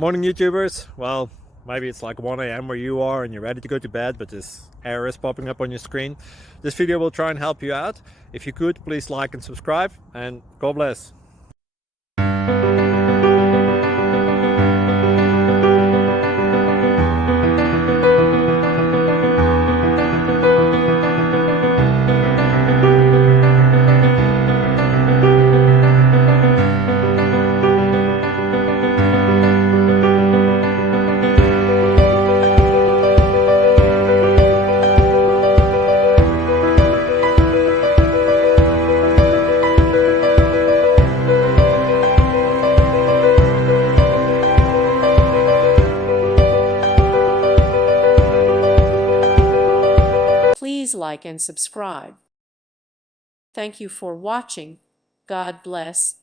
Morning YouTubers. Well, maybe it's like 1 a.m. where you are and you're ready to go to bed, but this error is popping up on your screen. This video will try and help you out. If you could, please like and subscribe, and God bless. Please like and subscribe. Thank you for watching. God bless.